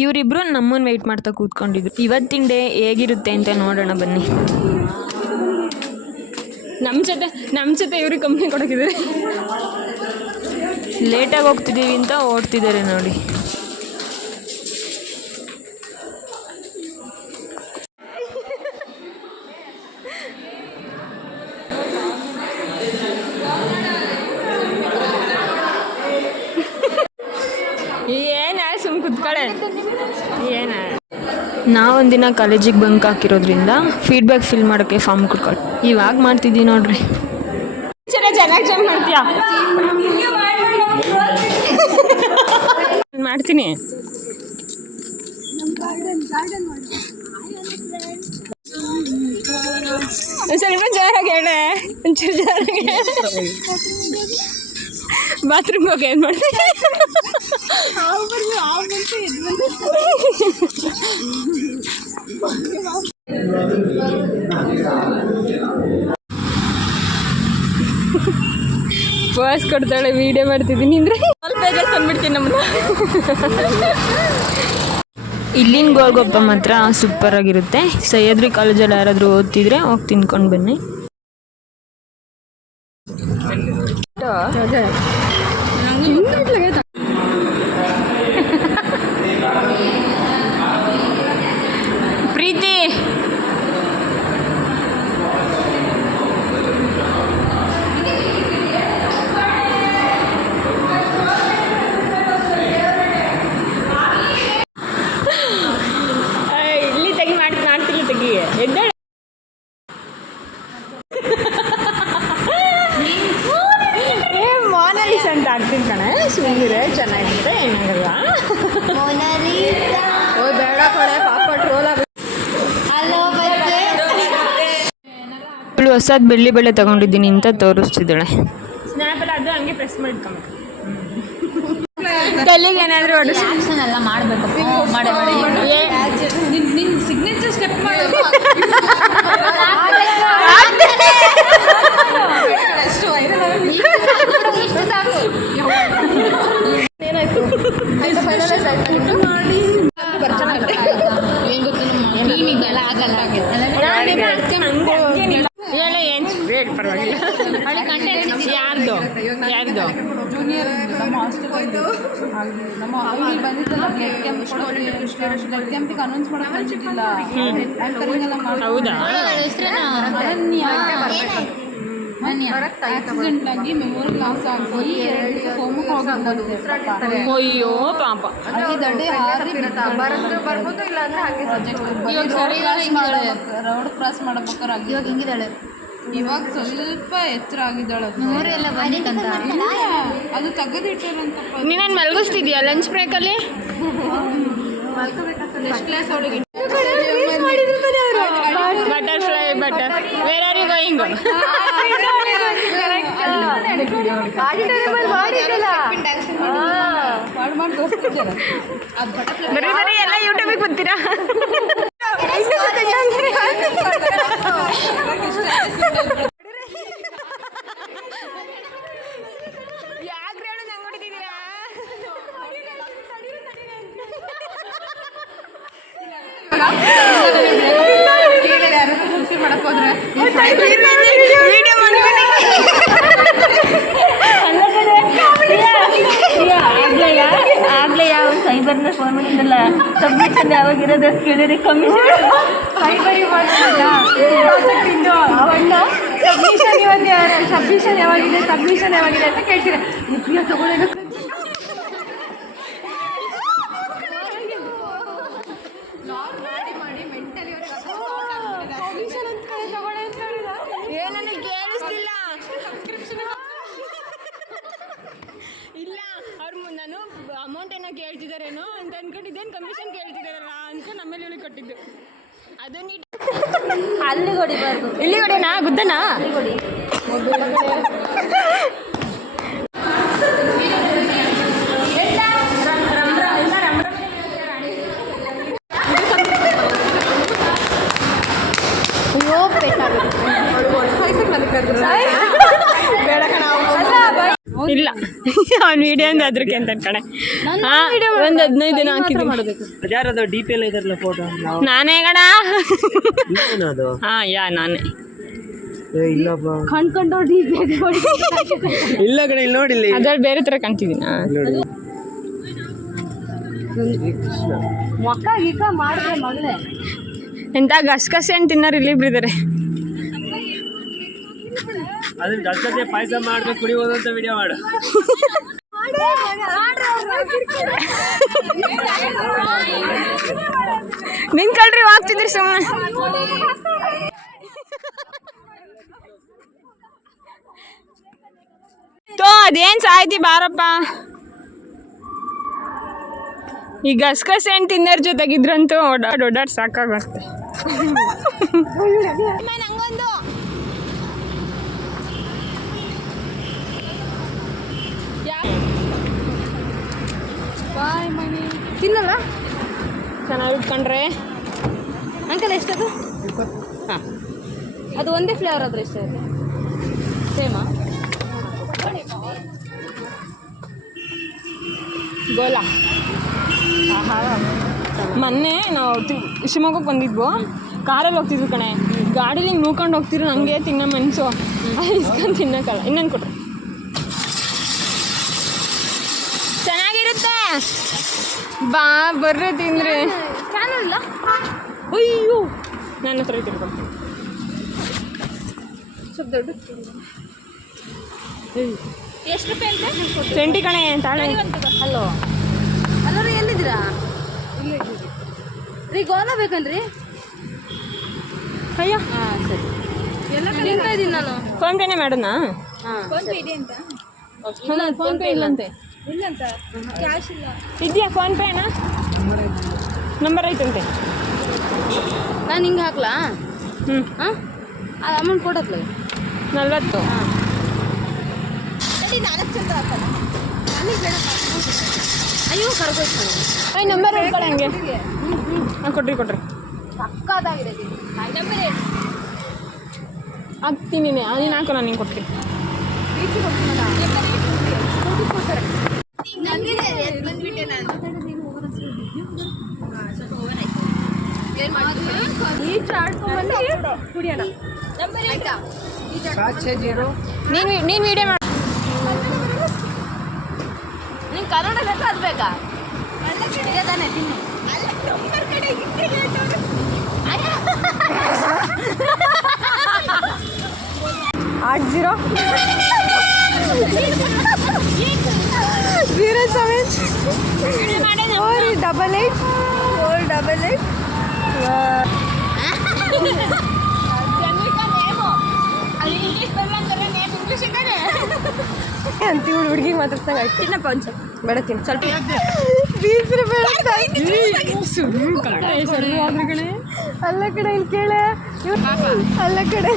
ಇವರಿಬ್ರು ನಮ್ಮನ್ನು ವೆಯ್ಟ್ ಮಾಡ್ತಾ ಕೂತ್ಕೊಂಡಿದ್ರು. ಇವತ್ತಿನ ಡೇ ಹೇಗಿರುತ್ತೆ ಅಂತ ನೋಡೋಣ ಬನ್ನಿ. ನಮ್ಮ ಜೊತೆ ಇವ್ರಿಗೆ ಕಂಪ್ನಿ ಕೊಡೋಕಿದ್ದಾರೆ. ಲೇಟಾಗಿ ಹೋಗ್ತಿದ್ದೀವಿ ಅಂತ ಓಡ್ತಿದ್ದಾರೆ ನೋಡಿ. ನಾವೊಂದಿನ ಕಾಲೇಜಿಗೆ ಬಂಕ್ ಹಾಕಿರೋದ್ರಿಂದ ಫೀಡ್ಬ್ಯಾಕ್ ಫಿಲ್ ಮಾಡೋಕ್ಕೆ ಫಾರ್ಮ್ ಕೊಟ್ಕೊಂಡು ಇವಾಗ ಮಾಡ್ತಿದ್ದೀವಿ ನೋಡ್ರಿ. ಚೆನ್ನಾಗಿ ಜಂಪ್ ಮಾಡ್ತೀಯಾ? ಮಾಡ್ತೀನಿ. ಸ್ವಲ್ಪ ಜೋರಾಗಿ ಹೇಳೆ, ಒಂಚೂರು ಜೋರಾಗಿ. ಬಾತ್ರೂಮ್ಗೆ ಹೋಗಿ ಏನು ಮಾಡ್ತೀನಿ? ವಾಯ್ಸ್ ಕೊಡ್ತಾಳೆ, ವಿಡಿಯೋ ಮಾಡ್ತಿದ್ದೀನಿ ಅಂದರೆ ಸ್ವಲ್ಪ ಬೇಗ ತಂದ್ಬಿಡ್ತೀನಿ ನಮ್ಮನ್ನ. ಇಲ್ಲಿನ ಗೋಲ್ಗೊಪ್ಪ ಮಾತ್ರ ಸೂಪರ್ ಆಗಿರುತ್ತೆ. ಸಹ್ಯಾದ್ರಿ ಕಾಲೇಜಲ್ಲಿ ಯಾರಾದರೂ ಓದ್ತಿದ್ರೆ ಹೋಗಿ ತಿನ್ಕೊಂಡು ಬನ್ನಿ. ಪ್ರೀತಿ ಇಲ್ಲಿ ತೆಗಿ ಮಾಡ್ತಿಲ್ಲ ತೆಗಿ ಎದ್ದಾಳೆ. ಮೋನಾಲಿಸಾ ಅಂತ ಆಗ್ತೀನಿ ಕಣೆ, ಸುಮ್ಮನೆ ಚೆನ್ನಾಗಿರುತ್ತೆ, ಏನಾಗಲ್ಲ. ಬೇಡ ಕಡೆ ಪಾಪ ಟ್ರೋಲ್ ಆಗ. ಇವಳು ಹೊಸದು ಬೆಳ್ಳಿ ಬೆಳೆ ತಗೊಂಡಿದ್ದೀನಿ ಅಂತ ತೋರಿಸ್ತಿದ್ದಾಳೆ. ಸ್ನ್ಯಾಪಲ್ಲಿ ಅದು ಹಂಗೆ ಪ್ರೆಸ್ ಮಾಡಿಟ್ಕೊಬೇಕು. ತಲೆಗೆ ಏನಾದರೂ ಆಕ್ಷನ್ ಎಲ್ಲ ಮಾಡಬೇಕು. ನಿನ್ನ ಸಿಗ್ನೇಚರ್ ಸ್ಟೆಪ್ ಮಾಡೋದು ಅಷ್ಟು ಏನಾಯ್ತು ಮಾಡಿ ಪರವಾಗಿಲ್ಲ. ಯಾರ್ದು ಜೂನಿಯರ್ ನಮ್ಮ ಹಾಸ್ಟೆಲ್ ನಮ್ಮ ಇಲ್ಲಿ ಬಂದಿದ್ದಲ್ಲ ಬ್ಲಡ್ ಕ್ಯಾಂಪಿಗೆ ಅನೌನ್ಸ್ ಮಾಡೋಕೆ ಬಂದಿದ್ದಿಲ್ಲ. ಹೌದಾ? ಆಕ್ಸಿಡೆಂಟ್ ಆಗಿ ಮೆಮೊರಿ ಲಾಸ್ ಆಗಿ 2 ಹೋಮಕ್ಕೆ ಹೋಗೋದು. ಅಯ್ಯೋ ಪಾಪ. ಬರ್ಬೋದು ಇಲ್ಲ ಅಂದ್ರೆ ಹಾಗೆ ರೋಡ್ ಕ್ರಾಸ್ ಮಾಡಬೇಕಾದ್ರೆ ಇವಾಗ ಹಿಂಗಿದ್ದಾಳೆ. ಇವಾಗ ಸ್ವಲ್ಪ ಎಚ್ಚರ ಆಗಿದ್ದಾಳೆ. ಅದು ತೆಗೆದಿಟ್ಟಿರಂತ. ನೀನು ಮಲಗಿಸ್ತಿದ್ಯಾ ಲಂಚ್ ಬ್ರೇಕಲ್ಲಿ? ನೆಕ್ಸ್ಟ್ ಕ್ಲಾಸ್ ಅವಳಿಗೆ butterfly where are you going? ಬರೀ ಎಲ್ಲ ಯೂಟ್ಯೂಬಿಗೆ ಬರ್ತೀರಾ? ಯಾಕ್ರೆ ಹೇಳು ನಂಗೆ ಹೊಡಿತಿದ್ದೀರಾ? ಆಗ್ಲೇ ಯಾವ ಸೈಬರ್ನ ಫೋನ್ ಮಾಡಿದ್ದಲ್ಲ, ಸಬ್ಮಿಷನ್ ಯಾವಾಗಿರೋದು ಕೇಳಿರಿ. ಕಮಿಷನ್ ಸೈಬರ್ ಸಬ್ಮಿಷನ್ ಯಾವಾಗಿದೆ ಅಂತ ಕೇಳ್ತೀರ. ತಗೊಳ್ಳೋದು ಏನಂದ್ರೆ ಕೇಳಿಸ್ತಿಲ್ಲ. ಇಲ್ಲ ಅವ್ರು ನಾನು ಅಮೌಂಟ್ ಏನೋ ಕೇಳ್ತಿದ್ದಾರೇನೋ ಅಂತ ಅಂದ್ಕೊಂಡಿದ್ದೇನು, ಕಮಿಷನ್ ಕೇಳ್ತಿದ್ದಾರಲ್ಲ ಅಂದ್ಕೊಂಡು ನಮ್ಮೇಲೆ ಇವಳಿಗೆ ಕೊಟ್ಟಿದ್ದು. ಅದು ನೀಟ್ ಅಲ್ಲಿ ಹೊಡಿಬಾರ್ದು. ಇಲ್ಲಿ ಹೊಡೆನಾ ಗುದ್ದನಾ? ಇಲ್ಲ ಅವ್ನು ವಿಡಿಯೋ ಅಂದ್ರೆ ಅದ್ರಕ್ಕೆ ಅಂತ ಕಣೆ. ಒಂದು 15 ದಿನ ಹಾಕಿದ್ದೀನಿ. ಅದ್ಯಾರದು ಡಿ ಪಿ ಎಲ್ಲ ಇದಾರಲ್ಲ ಫೋಟೋ ನಾನೇ ಕಣ. ಅದು ಹಾಂ ನಾನೇ. ಇಲ್ಲಪ್ಪ ಕಣ್ಕೊಂಡು ಡಿ ಪಿ ಇಲ್ಲ ಕಡೆ ಇಲ್ಲಿ ನೋಡಿಲ್ಲ ಅದ್ರಲ್ಲಿ ಬೇರೆ ಥರ ಕಾಣ್ತಿದ್ದೀನಾ? ಮೊಕ್ಕ ಗೀಕ ಮಾಡಿದ್ರೆ ಮಗಳೇ ಎಂತ ಗಸಗಸೆ ಹಣ್ಣು ತಿನ್ನೋರು ಇಲ್ಲಿಬ್ರು ಇದ್ದಾರೆ. ಅದನ್ನ ಗಸಗಸೆ ಪಾಯಸ ಮಾಡ್ಬೇಕು ಕುಡಿಬೋದು ಅಂತ ವಿಡಿಯೋ ಮಾಡು. ನಿಂತ್ಕೊಳ್ರಿ ಹೋಗ್ತಿದ್ರಿ ಸುಮ್ಮನೆ. ತೋ ಅದೇನು ಸಾಯ್ತಿ ಬಾರಪ್ಪ. ಈ ಗಸಗಸೆ ಹಣ್ಣು ತಿನ್ನೋರ್ ಜೊತೆಗಿದ್ರಂತೂ ಓಡಾಡ್ ಸಾಕಾಗುತ್ತೆ. ತಿನ್ನಲ್ಲ ಚೆನ್ನಾಗಿ ಇಟ್ಕೊಂಡ್ರೆ ಅಂಕಲ್ ಎಷ್ಟದು? ಹಾಂ ಅದು ಒಂದೇ ಫ್ಲೇವರ್ ಆದ್ರೆ ಎಷ್ಟು ಸೇಮಾ? ಗೋಲಾ. ಮೊನ್ನೆ ನಾವು ಶಿವಮೊಗ್ಗಕ್ಕೆ ಬಂದಿದ್ವು, ಕಾರಲ್ಲಿ ಹೋಗ್ತಿದ್ವಿ ಕಣೆ. ಗಾಡೀಲಿ ಹಿಂಗೆ ನೂಕೊಂಡು ಹೋಗ್ತಿರು, ನನಗೆ ತಿನ್ನೋ ಮನಸ್ಸು ಇಸ್ಕೊಂಡು ತಿನ್ನೋಕ್ಕಲ್ಲ. ಇನ್ನೊಂದು ಕೊಟ್ರು ಚೆನ್ನಾಗಿರುತ್ತೆ. ಬರ್ರಿ ತಿಂದ್ರಿ. ಸ್ಕ್ಯಾನರ್ ಇಲ್ಲ? ಅಯ್ಯೋ ನನ್ನ ಹತ್ರ ತಿಳ್ಕೊಳ್ತೀನಿ. ಸ್ವಲ್ಪ ದೊಡ್ಡ ಎಷ್ಟು ರೂಪಾಯಿ ಅಂತ? 20 ಕಣೆ ತಾಳೆ. ಹಲೋ ಹಲೋ ರೀ, ಎಲ್ಲಿದ್ದೀರಾ? ರೀ ಗೋಲಾ ಬೇಕನ್ರಿ? ಅಯ್ಯೋ ಹಾಂ ಸರಿ, ಎಲ್ಲ ತಿಂತಾ ಇದ್ದೀನಿ ನಾನು. ಫೋನ್ಪೇನೇ ಮಾಡೋಣ? ಹಾಂ ಫೋನ್ಪೇ ಇದೆ ಅಂತ? ಫೋನ್ಪೇ ಇಲ್ಲಂತೆ. ಇಲ್ಲಂತ, ಕ್ಯಾಶ್ ಇಲ್ಲ. ಇದೆಯಾ ಫೋನ್ಪೇನಾ? ನಂಬರ್ ಐತಂತೆ. ನಾನು ಹಿಂಗೆ ಹಾಕ್ಲಾ? ಹ್ಞೂ ಹಾಂ, ಅದು ಅಮೌಂಟ್ ಕೊಡತ್ಲ? 40. ಹಾಂ ಸರಿ, 4 ಚಂದ್ರ ಹಾಕಲ್ಲ. ನನಗೆ ಬೇಡ. ಅಯ್ಯೋ ಕರ್ಗೋಯ್ತು ನನಗೆ. ಅಯ್ಯ ನಂಬರ್ ಹೇಳ್ಕೊಳ್ಳಿ ಹಂಗೆ. ಹಾಂ ಕೊಡ್ರಿ ಸಕ್ಕತ್ತಾಗಿದೆ ನಂಬರ್ ಏನು? ಹಾಕ್ತೀನಿ. ನೀನು ಹಾಕೋ, ನಾನು ನಿಂಗೆ ಕೊಡ್ತೀನಿ. ನೀನು ವಿಡಿಯೋ ಮಾಡು. ನಿಂಗೆ ಕನ್ನಡ ಬೇಕಾ ಅದು ಬೇಕಾ? ಇದೆ ತಾನೇ, ತಿನ್ನು. 80 07 488 488 ಅಂತೀವಿ. ಹುಡುಗಿ ಮಾತಾಡ್ಸಂಗೆ ಆಯ್ತು. ತಿನ್ನಪ್ಪ ಒಂದು ಸ್ವಲ್ಪ. ಬೇಡ ತಿನ್ನು ಸ್ವಲ್ಪ. ಅಲ್ಲ ಕಡೆ ಇಲ್ಲಿ ಕೇಳೆ. ಅಲ್ಲ ಕಡೆ